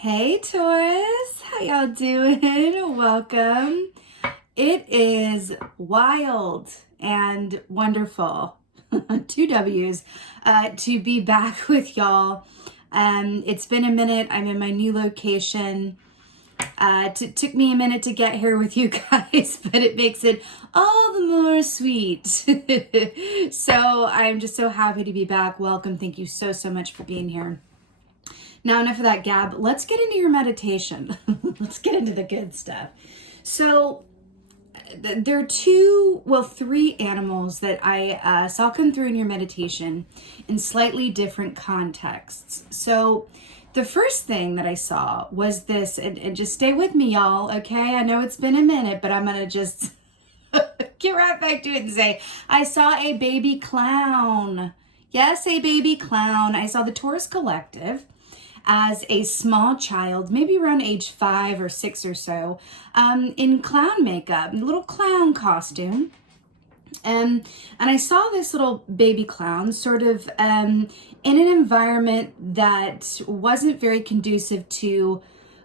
Hey Taurus, how y'all doing? Welcome. It is wild and wonderful, two W's, to be back with y'all. It's been a minute. I'm in my new location. Took me a minute to get here with you guys, but it makes it all the more sweet. So I'm just so happy to be back. Welcome. Thank you so much for being here. Now, enough of that gab. Let's get into your meditation. Let's get into the good stuff. So there are three animals that I saw come through in your meditation in slightly different contexts. So the first thing that I saw was this, and just stay with me, y'all, okay? I know it's been a minute, but I'm going to just get right back to it and say, I saw a baby clown. Yes, a baby clown. I saw the Taurus Collective as a small child, maybe around age 5 or 6 or so, in clown makeup, little clown costume. And I saw this little baby clown sort of in an environment that wasn't very conducive to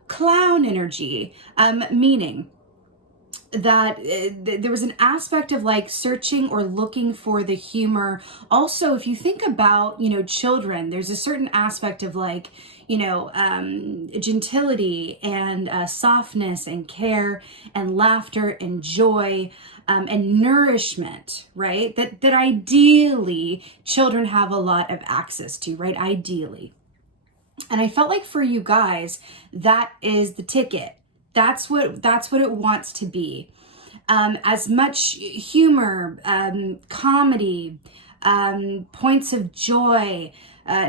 clown energy, meaning that there was an aspect of like searching or looking for the humor. Also, if you think about, children, there's a certain aspect of like, gentility and softness and care and laughter and joy and nourishment, right? That ideally children have a lot of access to, right? Ideally. And I felt like for you guys, that is the ticket. That's what it wants to be. As much humor, comedy, points of joy,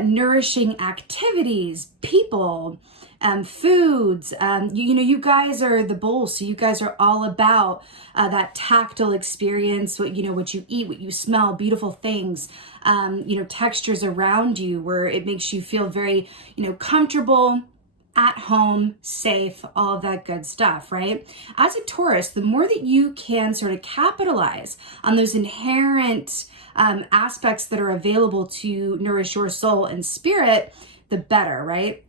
nourishing activities, people, foods. You guys are the bowl, so you guys are all about that tactile experience. What you eat, what you smell, beautiful things. Textures around you, where it makes you feel very, comfortable, at home, safe, all of that good stuff, right? As a Taurus, the more that you can sort of capitalize on those inherent aspects that are available to nourish your soul and spirit, the better, right?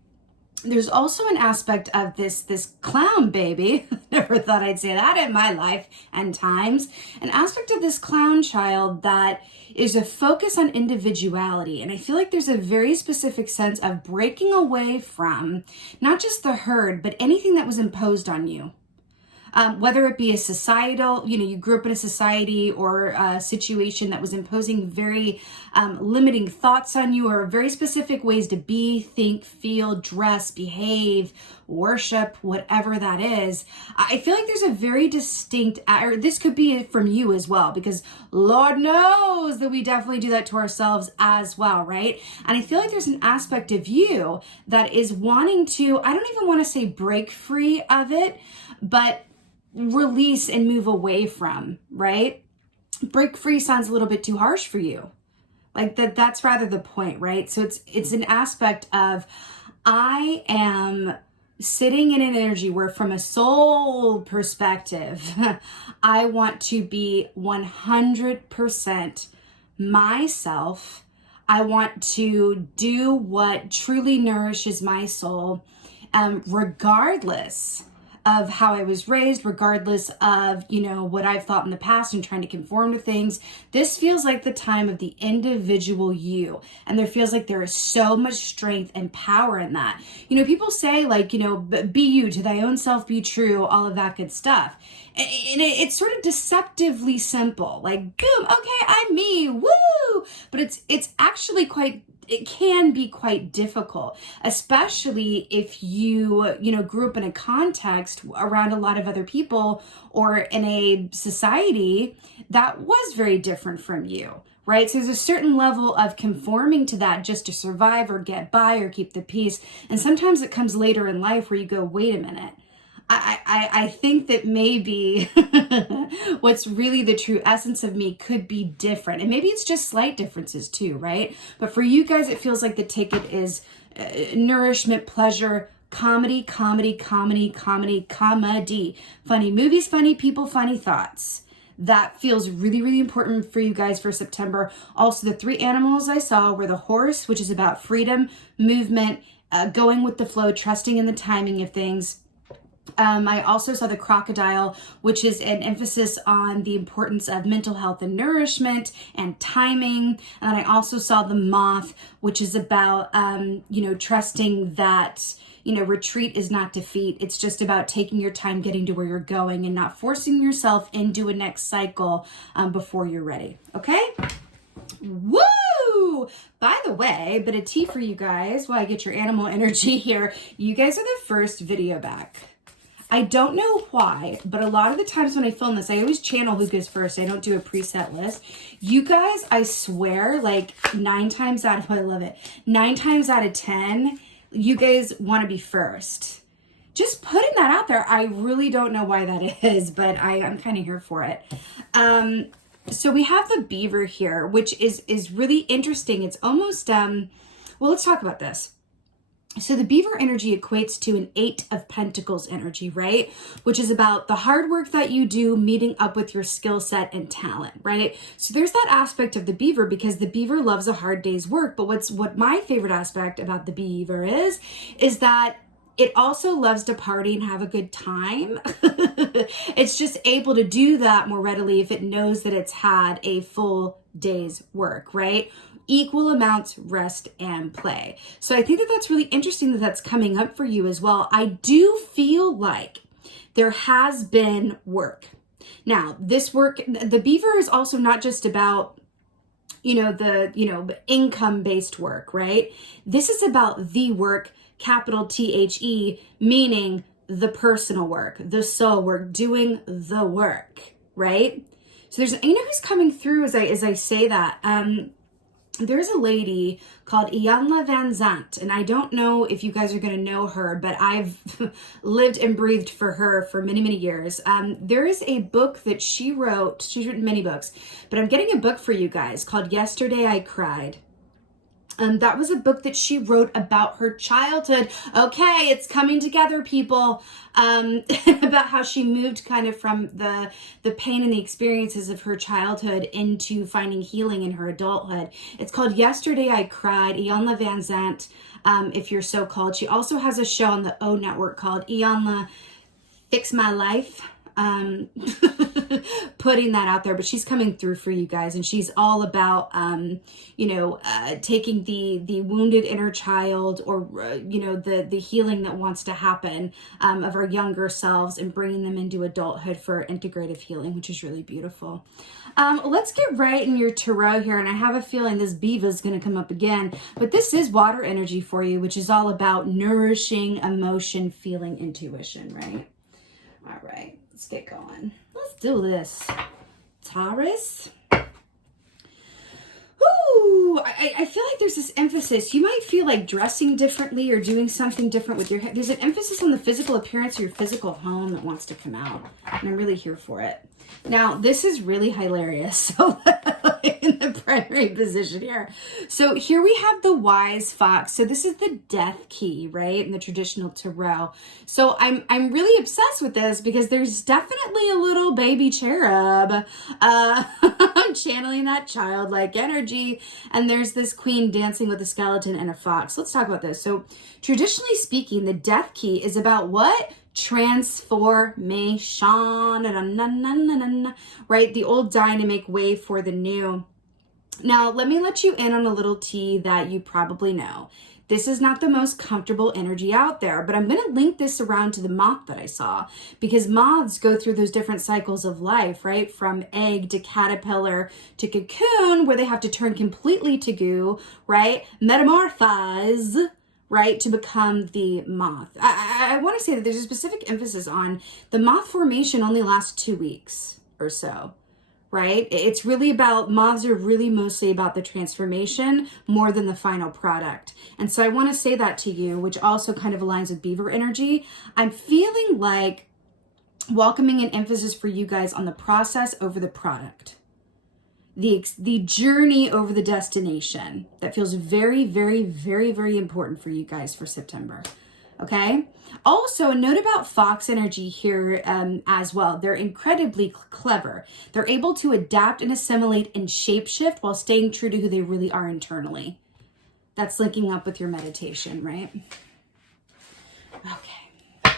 There's also an aspect of this clown baby. Never thought I'd say that in my life and times. An aspect of this clown child that is a focus on individuality. And I feel like there's a very specific sense of breaking away from not just the herd, but anything that was imposed on you. Whether it be a societal, you grew up in a society or a situation that was imposing very limiting thoughts on you, or very specific ways to be, think, feel, dress, behave, worship, whatever that is. I feel like there's a very distinct, or this could be from you as well, because Lord knows that we definitely do that to ourselves as well, right? And I feel like there's an aspect of you that is wanting to, I don't even want to say break free of it, but release and move away from, right? Break free sounds a little bit too harsh for you. Like that's rather the point, right? So it's an aspect of, I am sitting in an energy where from a soul perspective, I want to be 100% myself. I want to do what truly nourishes my soul, regardless of how I was raised, regardless of, what I've thought in the past and trying to conform to things. This feels like the time of the individual you. And there feels like there is so much strength and power in that. People say like, be you, to thy own self be true, all of that good stuff. And it's sort of deceptively simple, like, boom, okay, I'm me, woo! But it's actually it can be quite difficult, especially if you grew up in a context around a lot of other people or in a society that was very different from you, right? So there's a certain level of conforming to that just to survive or get by or keep the peace. And sometimes it comes later in life where you go, wait a minute. I think that maybe what's really the true essence of me could be different. And maybe it's just slight differences too, right? But for you guys, it feels like the ticket is nourishment, pleasure, comedy. Funny movies, funny people, funny thoughts. That feels really, really important for you guys for September. Also, the three animals I saw were the horse, which is about freedom, movement, going with the flow, trusting in the timing of things. I also saw the crocodile, which is an emphasis on the importance of mental health and nourishment and timing. And I also saw the moth, which is about, trusting that, retreat is not defeat. It's just about taking your time getting to where you're going and not forcing yourself into a next cycle before you're ready. Okay? Woo! By the way, but a tea for you guys while I get your animal energy here. You guys are the first video back. I don't know why, but a lot of the times when I film this, I always channel who goes first. I don't do a preset list. You guys, I swear, like 9 times out of, I love it, 9 times out of 10, you guys want to be first. Just putting that out there. I really don't know why that is, but I'm kind of here for it. So we have the beaver here, which is really interesting. It's almost, well, let's talk about this. So the beaver energy equates to an 8 of Pentacles energy, right? Which is about the hard work that you do meeting up with your skill set and talent, right? So there's that aspect of the beaver because the beaver loves a hard day's work. But what my favorite aspect about the beaver is that it also loves to party and have a good time. It's just able to do that more readily if it knows that it's had a full day's work, right? Equal amounts rest and play. So I think that that's really interesting that that's coming up for you as well. I do feel like there has been work. Now, this work, the beaver is also not just about, the income-based work, right? This is about the work, capital THE, meaning the personal work, the soul work, doing the work, right? So there's, who's coming through as I say that? There's a lady called Iyanla Van Zandt, and I don't know if you guys are going to know her, but I've lived and breathed for her for many, many years. There is a book that she wrote. She's written many books, but I'm getting a book for you guys called Yesterday I Cried. That was a book that she wrote about her childhood. Okay, it's coming together, people. About how she moved kind of from the pain and the experiences of her childhood into finding healing in her adulthood. It's called Yesterday I Cried, Iyanla Van Zandt, if you're so called. She also has a show on the O Network called Iyanla Fix My Life. Putting that out there, but she's coming through for you guys, and she's all about taking the wounded inner child, or the healing that wants to happen of our younger selves and bringing them into adulthood for integrative healing, which is really beautiful. Let's get right in your tarot here, and I have a feeling this beaver is going to come up again, but this is water energy for you, which is all about nourishing emotion, feeling, intuition, right? All right. Let's get going. Let's do this. Taurus. Ooh, I feel like there's this emphasis. You might feel like dressing differently or doing something different with your hair. There's an emphasis on the physical appearance of your physical home that wants to come out. And I'm really here for it. Now, this is really hilarious. So in the primary position here. So here we have the wise fox. So this is the death key, right? In the traditional tarot. So I'm really obsessed with this because there's definitely a little baby cherub. I'm channeling that childlike energy. And there's this queen dancing with a skeleton and a fox. Let's talk about this. So traditionally speaking, the death key is about what? Transformation, right? The old dynamic way for the new. Now, let me let you in on a little tea that you probably know. This is not the most comfortable energy out there, but I'm going to link this around to the moth that I saw, because moths go through those different cycles of life, right? From egg to caterpillar to cocoon, where they have to turn completely to goo, right? Metamorphose, right, to become the moth. I want to say that there's a specific emphasis on the moth formation only lasts 2 weeks or so, right? It's really about, moths are really mostly about the transformation more than the final product. And so I want to say that to you, which also kind of aligns with beaver energy. I'm feeling like welcoming an emphasis for you guys on the process over the product. The journey over the destination. That feels very, very, very, very important for you guys for September. Okay. Also, a note about fox energy here as well. They're incredibly clever. They're able to adapt and assimilate and shapeshift while staying true to who they really are internally. That's linking up with your meditation, right? Okay.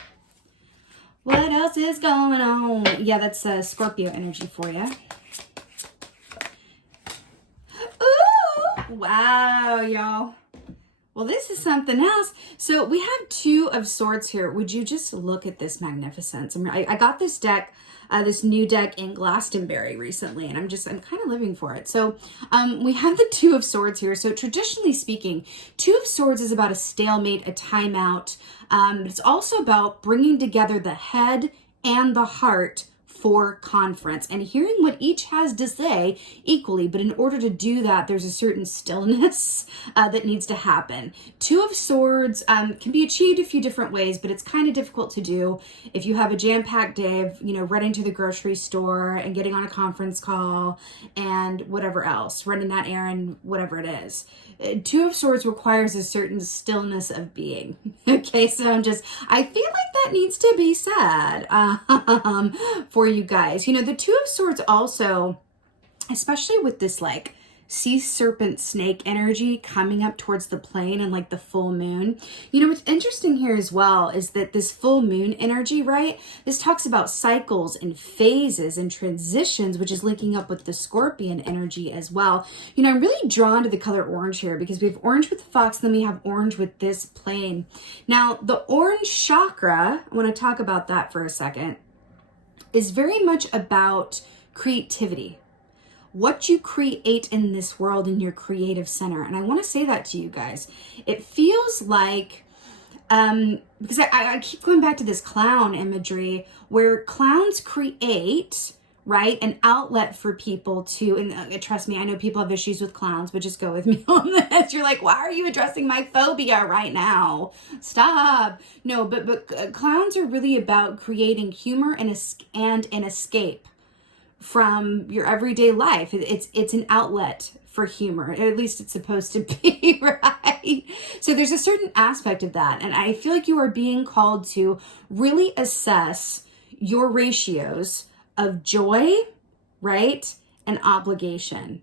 What else is going on? Yeah, that's Scorpio energy for you. Ooh! Wow, y'all. Well, this is something else. So we have 2 of Swords here. Would you just look at this magnificence? I got this deck, this new deck in Glastonbury recently, and I'm kind of living for it. So we have the 2 of Swords here. So traditionally speaking, 2 of Swords is about a stalemate, a timeout. It's also about bringing together the head and the heart for conference and hearing what each has to say equally. But in order to do that, there's a certain stillness that needs to happen. 2 of Swords can be achieved a few different ways, but it's kind of difficult to do if you have a jam-packed day of, running to the grocery store and getting on a conference call and whatever else, running that errand, whatever it is. 2 of Swords requires a certain stillness of being. Okay, so I feel like that needs to be said for you guys. The 2 of Swords also, especially with this like sea serpent snake energy coming up towards the plane and like the full moon. What's interesting here as well is that this full moon energy, right? This talks about cycles and phases and transitions, which is linking up with the Scorpion energy as well. I'm really drawn to the color orange here because we have orange with the fox, then we have orange with this plane. Now, the orange chakra, I want to talk about that for a second, is very much about creativity. What you create in this world in your creative center. And I want to say that to you guys. It feels like, because I keep going back to this clown imagery where clowns create, right, an outlet for people to, and trust me, I know people have issues with clowns, but just go with me on this. You're like, why are you addressing my phobia right now? Stop. No, but clowns are really about creating humor and an escape from your everyday life. It's an outlet for humor. At least it's supposed to be, right? So there's a certain aspect of that. And I feel like you are being called to really assess your ratios of joy, right? And obligation.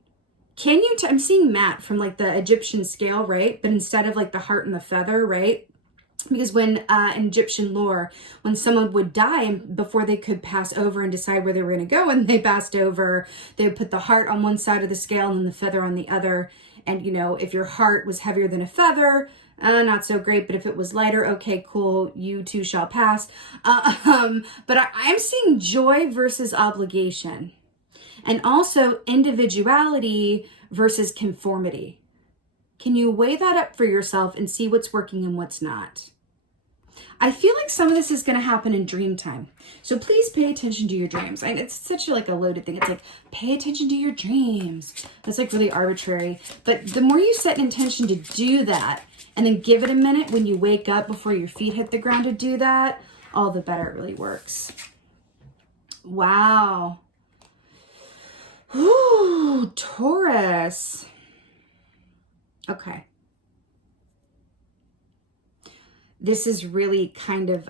Can you, I'm seeing Matt from like the Egyptian scale, right? But instead of like the heart and the feather, right? Because when in Egyptian lore, when someone would die and before they could pass over and decide where they were going to go, and they passed over, they would put the heart on one side of the scale and the feather on the other. And, if your heart was heavier than a feather, not so great. But if it was lighter, okay, cool, you too shall pass. But I'm seeing joy versus obligation. And also individuality versus conformity. Can you weigh that up for yourself and see what's working and what's not? I feel like some of this is going to happen in dream time. So please pay attention to your dreams. And it's such a loaded thing. It's like, pay attention to your dreams. That's like really arbitrary. But the more you set an intention to do that and then give it a minute when you wake up before your feet hit the ground to do that, all the better it really works. Wow. Ooh, Taurus. Okay. This is really kind of,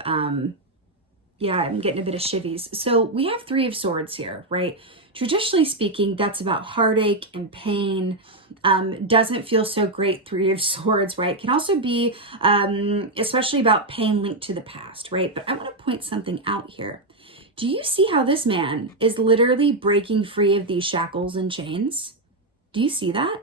yeah, I'm getting a bit of shivvies. So we have 3 of Swords here, right? Traditionally speaking, that's about heartache and pain. Doesn't feel so great, 3 of Swords, right? Can also be, especially about pain linked to the past, right? But I want to point something out here. Do you see how this man is literally breaking free of these shackles and chains? Do you see that?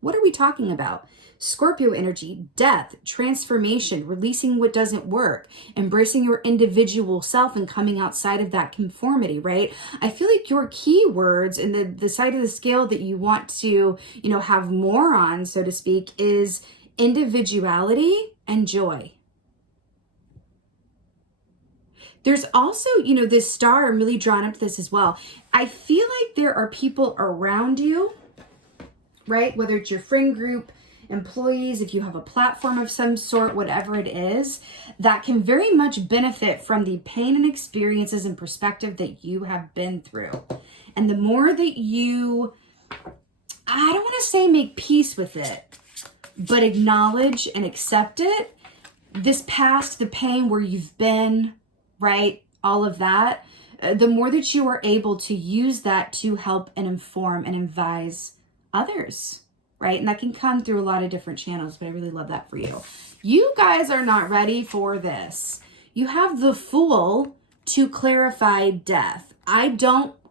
What are we talking about? Scorpio energy, death, transformation, releasing what doesn't work, embracing your individual self and coming outside of that conformity, right? I feel like your keywords and the side of the scale that you want to, have more on, so to speak, is individuality and joy. There's also, this star, I'm really drawn up to this as well. I feel like there are people around you, right? Whether it's your friend group, employees, if you have a platform of some sort, whatever it is, that can very much benefit from the pain and experiences and perspective that you have been through. And the more that you, I don't want to say make peace with it, but acknowledge and accept it, this past, the pain where you've been, right? All of that, the more that you are able to use that to help and inform and advise others. right? And that can come through a lot of different channels, but I really love that for you. You guys are not ready for this. You have the Fool to clarify death.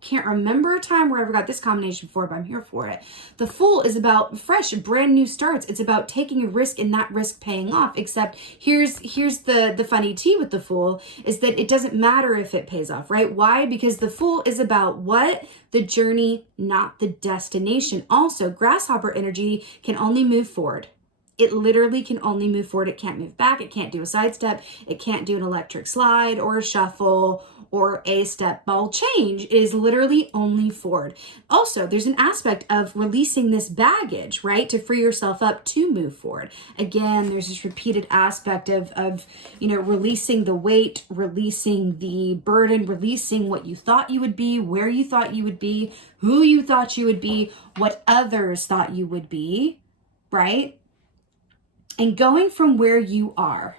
Can't remember a time where I ever got this combination before, but I'm here for it. The Fool is about fresh, brand new starts. It's about taking a risk and that risk paying off. Except here's the funny tea with the Fool is that it doesn't matter if it pays off, right? Why? Because the Fool is about what? The journey, not the destination. Also, grasshopper energy can only move forward. It literally can only move forward. It can't move back. It can't do a sidestep. It can't do an electric slide or a shuffle or a step ball change. It is literally only forward. Also, there's an aspect of releasing this baggage, right? To free yourself up to move forward. Again, there's this repeated aspect of releasing the weight, releasing the burden, releasing what you thought you would be, where you thought you would be, who you thought you would be, what others thought you would be, right? And going from where you are,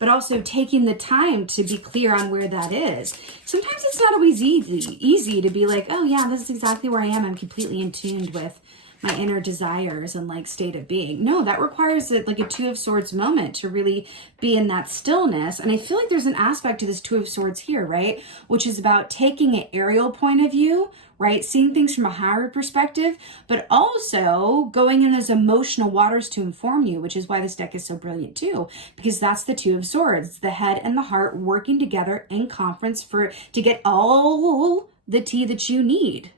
but also taking the time to be clear on where that is. Sometimes it's not always easy to be like, oh yeah, this is exactly where I am. I'm completely in tune with my inner desires and like state of being. No, that requires like a Two of Swords moment to really be in that stillness. And I feel like there's an aspect to this Two of Swords here, right? Which is about taking an aerial point of view, right? Seeing things from a higher perspective, but also going in those emotional waters to inform you, which is why this deck is so brilliant too, because that's the Two of Swords, the head and the heart working together in conference to get all the tea that you need,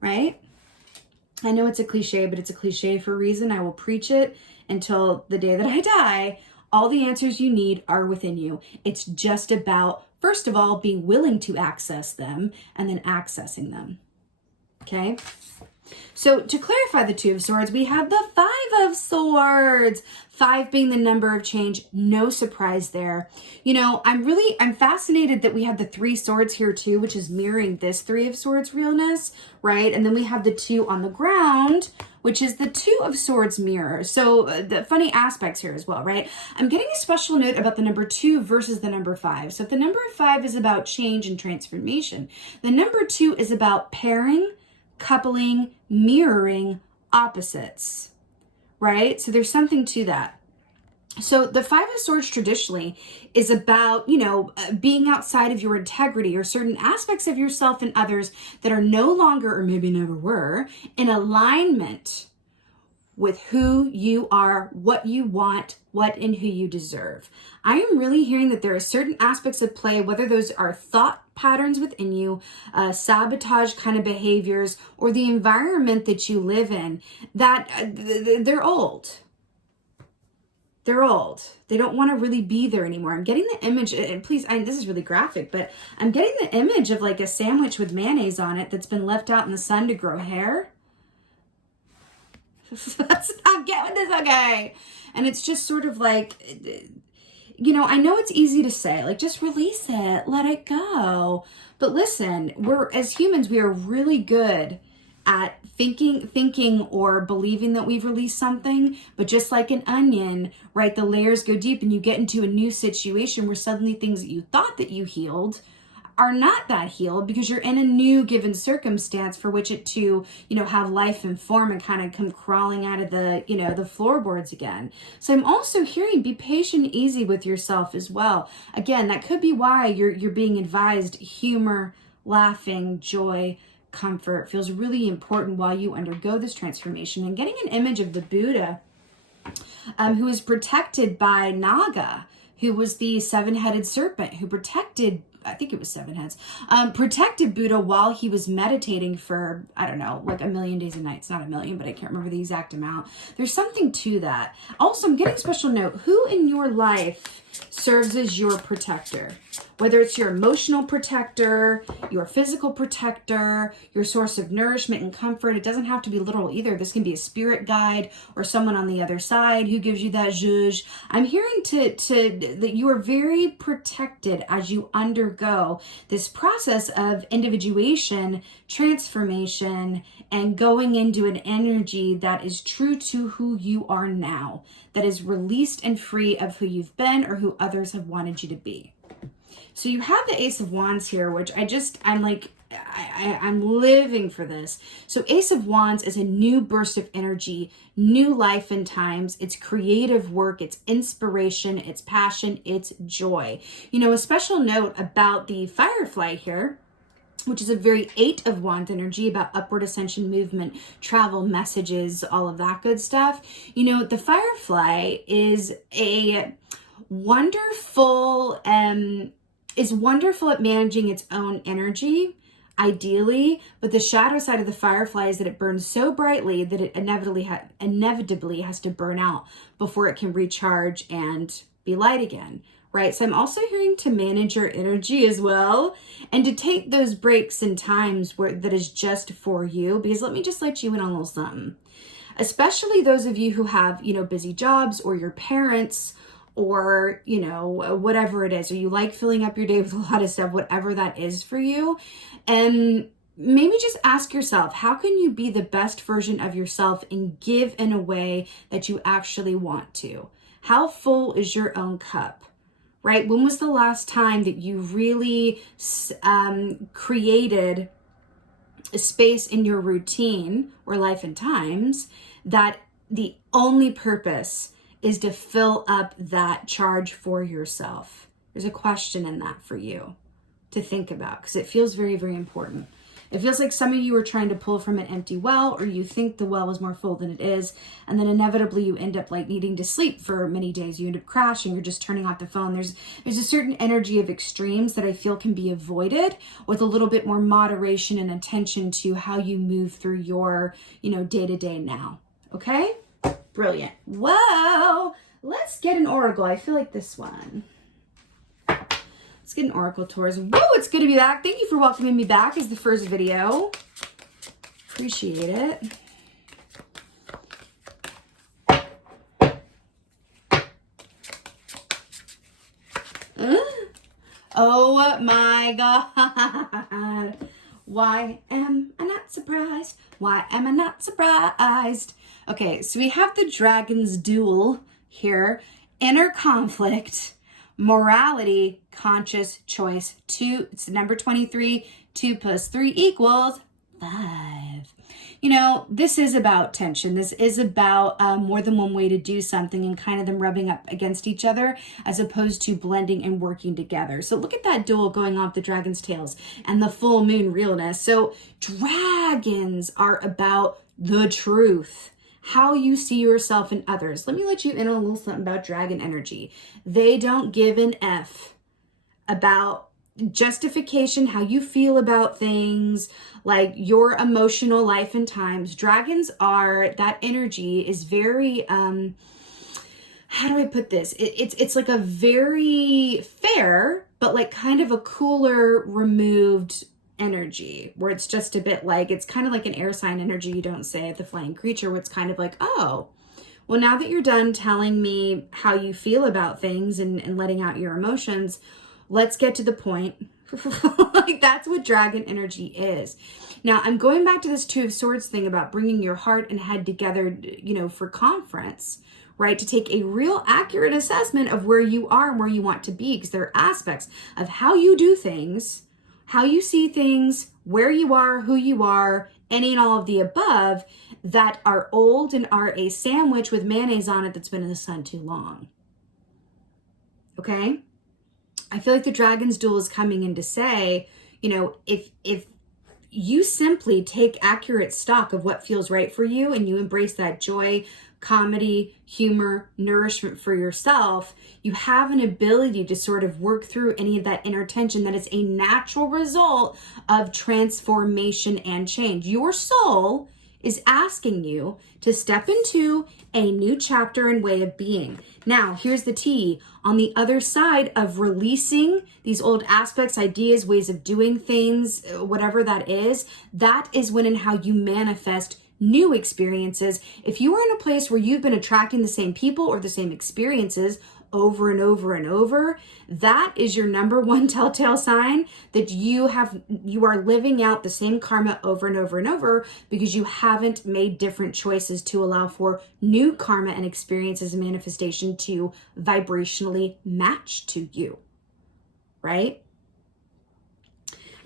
right? I know it's a cliche, but it's a cliche for a reason. I will preach it until the day that I die. All the answers you need are within you. It's just about, first of all, being willing to access them and then accessing them. Okay? So to clarify the Two of Swords, we have the Five of Swords. 5 being the number of change. No surprise there. I'm fascinated that we have the 3 swords here too, which is mirroring this 3 of Swords realness, right? And then we have the 2 on the ground, which is the 2 of Swords mirror. So the funny aspects here as well, right? I'm getting a special note about the number 2 versus the number 5. So if the number 5 is about change and transformation, the number 2 is about pairing, coupling, mirroring opposites, right? So there's something to that. So the Five of Swords traditionally is about, being outside of your integrity or certain aspects of yourself and others that are no longer, or maybe never were, in alignment with who you are, what you want, what and who you deserve. I am really hearing that there are certain aspects of play, whether those are thought patterns within you, sabotage kind of behaviors, or the environment that you live in, that they're old. They're old. They don't want to really be there anymore. I'm getting the image, and please, this is really graphic, but I'm getting the image of like a sandwich with mayonnaise on it that's been left out in the sun to grow hair. Let's not get with this, okay? And it's just sort of like, I know it's easy to say, like, just release it, let it go. But listen, as humans, we are really good at thinking or believing that we've released something, but just like an onion, right, the layers go deep and you get into a new situation where suddenly things that you thought that you healed are not that healed because you're in a new given circumstance for which it to, have life and form and kind of come crawling out of the, the floorboards again. So I'm also hearing be patient, easy with yourself as well. Again, that could be why you're being advised humor, laughing, joy, comfort feels really important while you undergo this transformation. And getting an image of the Buddha who is protected by Naga, who was the 7-headed serpent who protected, I think it was 7 heads, protected Buddha while he was meditating for, I don't know, like 1,000,000 days and nights. Not 1,000,000, but I can't remember the exact amount. There's something to that. Also, I'm getting a special note. Who in your life serves as your protector? Whether it's your emotional protector, your physical protector, your source of nourishment and comfort. It doesn't have to be literal either. This can be a spirit guide or someone on the other side who gives you that zhuzh. I'm hearing that you are very protected as you undergo this process of individuation, transformation, and going into an energy that is true to who you are now, that is released and free of who you've been or who others have wanted you to be. So you have the Ace of Wands here, which I'm like, I'm living for this. So Ace of Wands is a new burst of energy, new life and times. It's creative work, it's inspiration, it's passion, it's joy. You know, a special note about the Firefly here, which is a very Eight of Wands energy, about upward ascension, movement, travel, messages, all of that good stuff. You know, the Firefly is a wonderful, wonderful at managing its own energy, ideally, but the shadow side of the Firefly is that it burns so brightly that it inevitably has to burn out before it can recharge and be light again. Right? So I'm also hearing to manage your energy as well, and to take those breaks and times where that is just for you, because let me just let you in on a little something. Especially those of you who have, you know, busy jobs, or your parents, or, you know, whatever it is, or you like filling up your day with a lot of stuff, whatever that is for you. And maybe just ask yourself, how can you be the best version of yourself and give in a way that you actually want to? How full is your own cup? Right? When was the last time that you really created a space in your routine or life and times that the only purpose is to fill up that charge for yourself? There's a question in that for you to think about, because it feels very, very important. It feels like some of you are trying to pull from an empty well, or you think the well is more full than it is. And then inevitably you end up like needing to sleep for many days. You end up crashing. You're just turning off the phone. There's a certain energy of extremes that I feel can be avoided with a little bit more moderation and attention to how you move through your, you know, day-to-day now. Okay? Brilliant. Whoa! Let's get an oracle. I feel like this one. Let's get an oracle, Taurus. Whoa, it's good to be back. Thank you for welcoming me back as the first video. Appreciate it. Oh my God. Why am I not surprised? Why am I not surprised? Okay, so we have the Dragon's Duel here. Inner conflict, morality, conscious choice. 2, it's number 23. 2 plus 3 equals 5. You know, this is about tension. This is about more than one way to do something, and kind of them rubbing up against each other as opposed to blending and working together. So look at that duel going off the dragon's tails and the full moon realness. So dragons are about the truth, how you see yourself and others. Let me let you in on a little something about dragon energy. They don't give an F about justification, how you feel about things, like your emotional life and times. Dragons are, that energy is very, how do I put this? It's like a very fair, but like kind of a cooler, removed energy, where it's just a bit like, it's kind of like an air sign energy, you don't say, at the flying creature, where it's kind of like, oh, well, now that you're done telling me how you feel about things and letting out your emotions, let's get to the point. Like, that's what dragon energy is. Now, I'm going back to this Two of Swords thing about bringing your heart and head together, you know, for conference, right? To take a real accurate assessment of where you are and where you want to be, because there are aspects of how you do things, how you see things, where you are, who you are, any and all of the above, that are old and are a sandwich with mayonnaise on it that's been in the sun too long. Okay? I feel like the Dragon's Duel is coming in to say, you know, if you simply take accurate stock of what feels right for you, and you embrace that joy, comedy, humor, nourishment for yourself, you have an ability to sort of work through any of that inner tension that is a natural result of transformation and change. Your soul is asking you to step into a new chapter and way of being. Now, here's the T. On the other side of releasing these old aspects, ideas, ways of doing things, whatever that is when and how you manifest new experiences. If you are in a place where you've been attracting the same people or the same experiences over and over and over, that is your number one telltale sign that you are living out the same karma over and over and over, because you haven't made different choices to allow for new karma and experiences and manifestation to vibrationally match to you, right?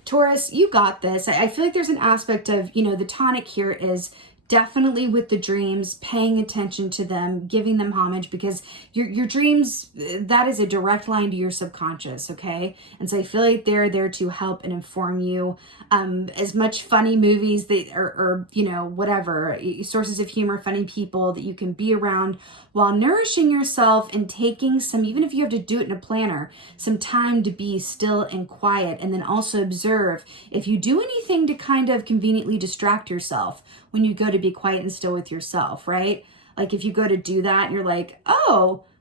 Taurus, you got this. I feel like there's an aspect of, the tonic here is definitely with the dreams, paying attention to them, giving them homage, because your dreams, that is a direct line to your subconscious, okay? And so I feel like they're there to help and inform you. As much funny movies that or whatever, sources of humor, funny people that you can be around while nourishing yourself and taking some, even if you have to do it in a planner, some time to be still and quiet, and then also observe if you do anything to kind of conveniently distract yourself when you go to be quiet and still with yourself, right? Like if you go to do that and you're like,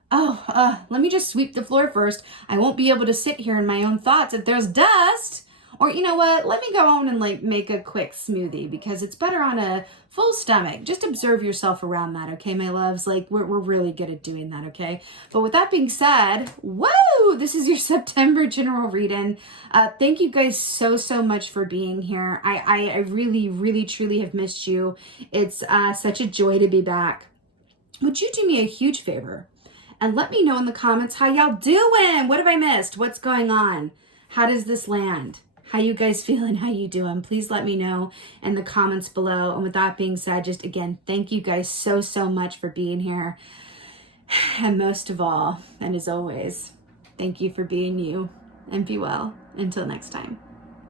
let me just sweep the floor first. I won't be able to sit here in my own thoughts if there's dust. Or you know what, let me go on and like make a quick smoothie because it's better on a full stomach. Just observe yourself around that, okay, my loves? Like we're really good at doing that, okay? But with that being said, whoa, this is your September general reading. Thank you guys so much for being here. I really, really, truly have missed you. It's such a joy to be back. Would you do me a huge favor and let me know in the comments how y'all doing? What have I missed? What's going on? How does this land? How you guys feeling? How you doing? Please let me know in the comments below. And with that being said, just again, thank you guys so much for being here. And most of all, and as always, thank you for being you, and be well. Until next time.